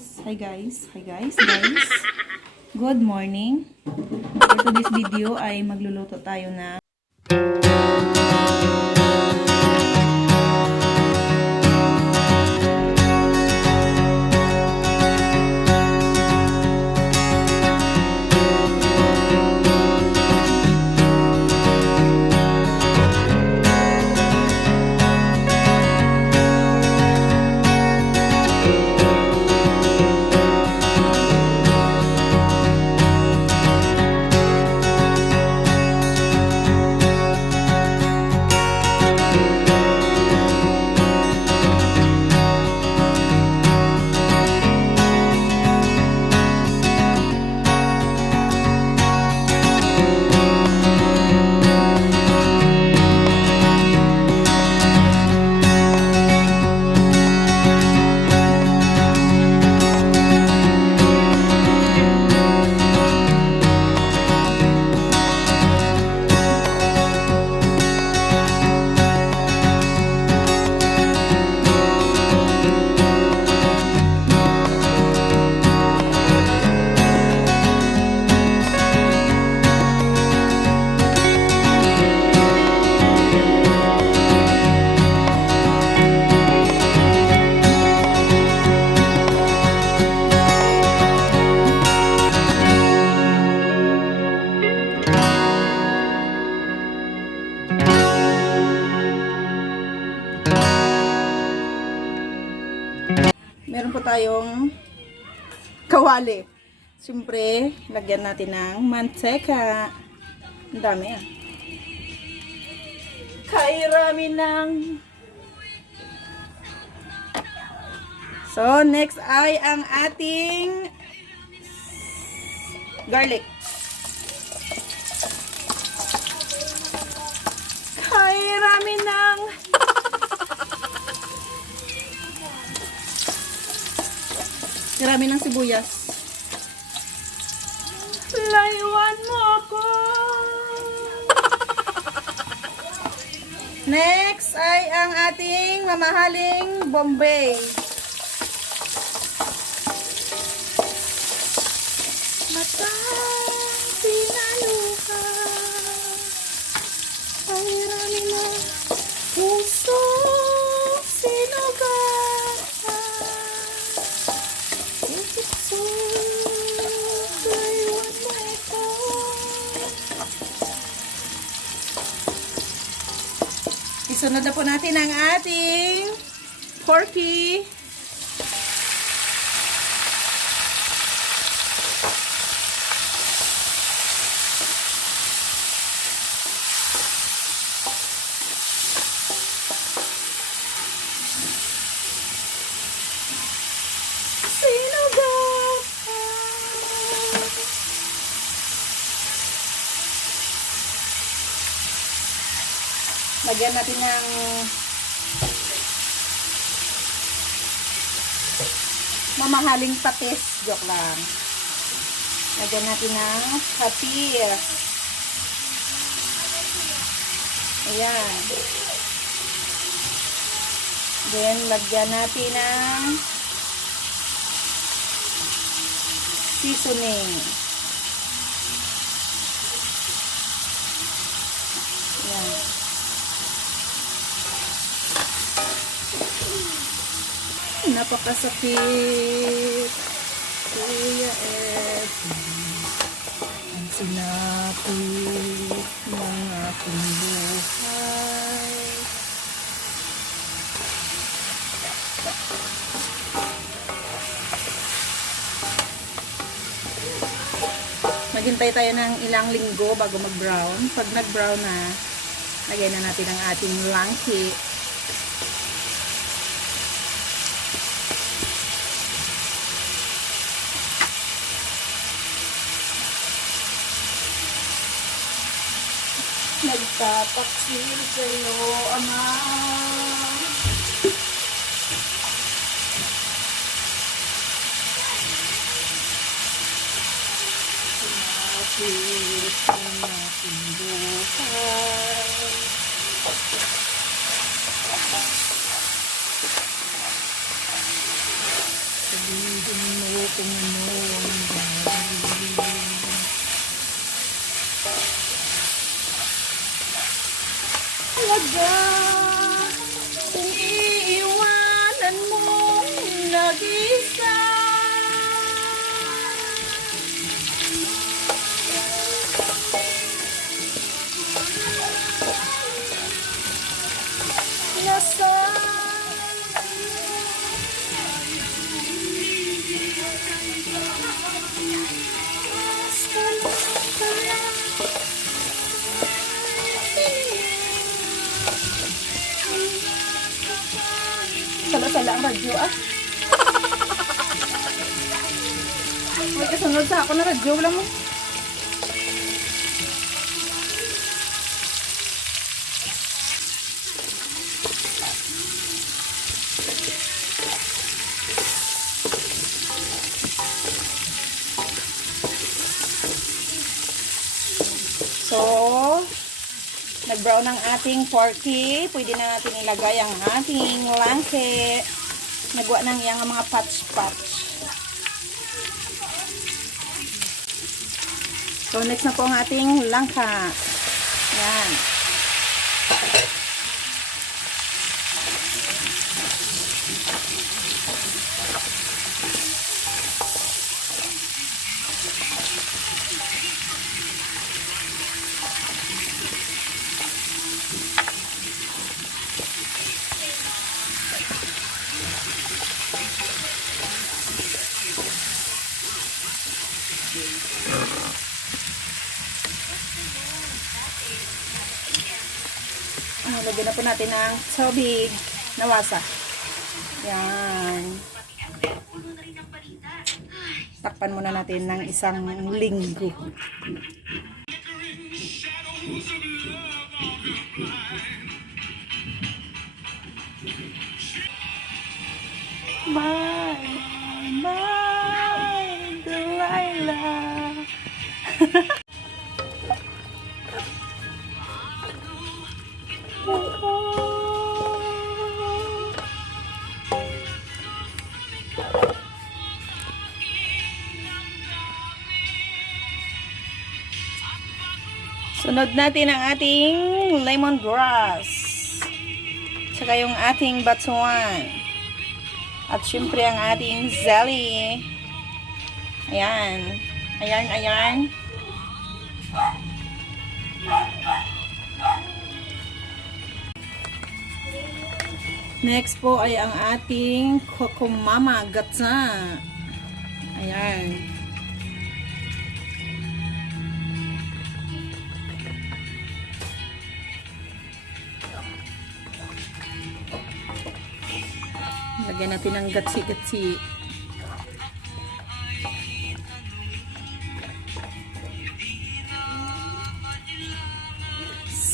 guys! Hi guys! Hi guys! Guys! Good morning! For today's video ay magluluto tayo na meron po tayong kawali. Siyempre, lagyan natin ng mantika. Ang dami ah. Kairami ng... So, next ay ang ating garlic. Kairami ng... Marami ng sibuyas. Layuan mo ako. Next ay ang ating mamahaling Bombay. Mata pinaluka. Ang rami mo puso Isunod na po natin ang ating porky. Lagyan natin ng mamahaling patis. Joke lang. Lagyan natin ng patis. Ayan. Then, lagyan natin ng seasoning. Ayan. Napakasakit. Kuya Ed. Ang sinapit ng aking buhay. Maghintay tayo ng ilang linggo bago mag-brown. Pag nag-brown na, lagyan na natin ang ating langki. Nagtataksil sa'yo, Ama. Sinapit ng ating buhay. Sabihin mo kung ano Sala-sala ang radyo ah. May kasunod sa ako na radyo. Wala mo. So, nag-brown ang ating porky. Pwede na natin ilagay ang ating langke. Nagwa ng iyang mga patch-patch. So, next na po ang ating langka. Yan. Ano, lagyan na po natin ng tubig na wasa. Yan. Takpan muna natin ng isang linggo. My, Sunod natin ang ating lemongrass. Tsaka yung ating batsuan. At syempre ang ating zelly. Ayan. Ayan, ayan. Next po ay ang ating kokomama gatsa. Ayan. Lagyan natin ng gatsi-gatsi.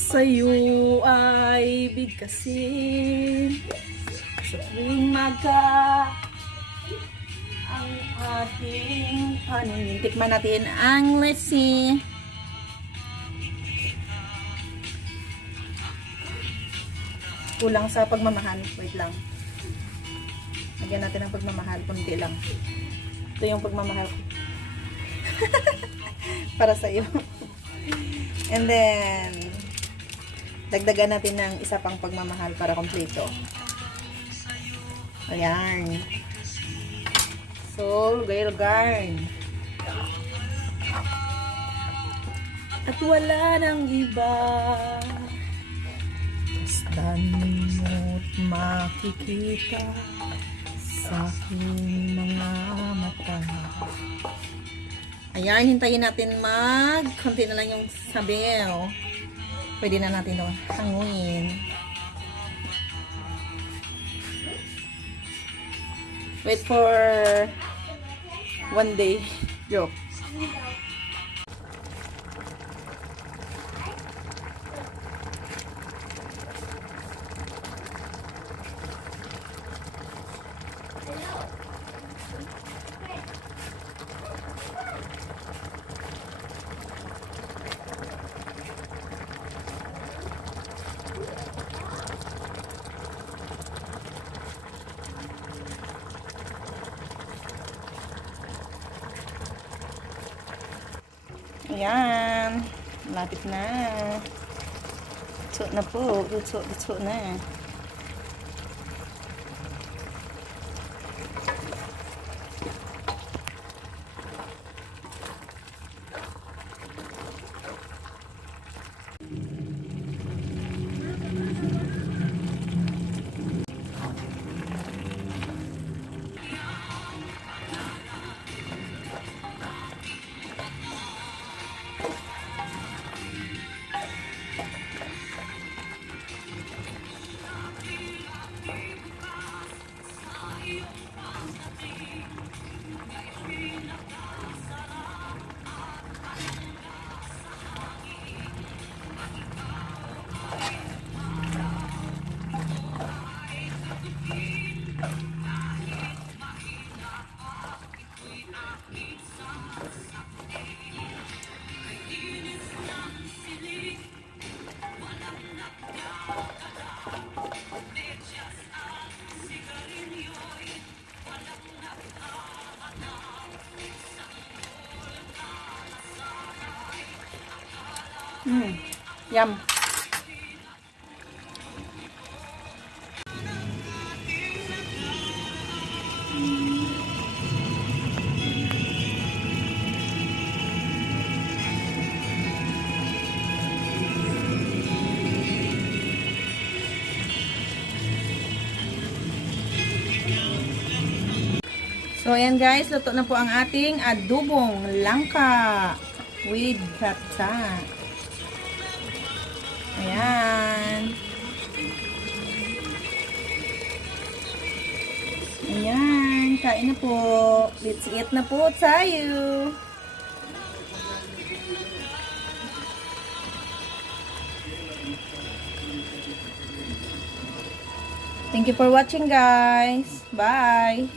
Sa'yo ay bigkasin Sa tuwing magka Ang ating panin Tikman natin ang lesi Kulang sa pagmamahal Wait lang Lagyan natin ang pagmamahal Kunti lang Ito yung pagmamahal ko Para sa iyo And then dagdagan natin ng isa pang pagmamahal para kompleto. Ayan. So, Gailgarn. At wala nang iba. Basta mo't makikita sa aking mga mata. Ayan, hintayin natin mag. Konti na lang yung sabaw. Pwede na natin ito hanguin. Wait for one day. Joke. Yan. Malapit na. Luto na po. Luto, luto na. Yum. So, ayan guys, luto na po ang ating adubong langka with kata. Ayan. Ayan, kain na po. Let's eat na po tayo. Thank you for watching guys. Bye.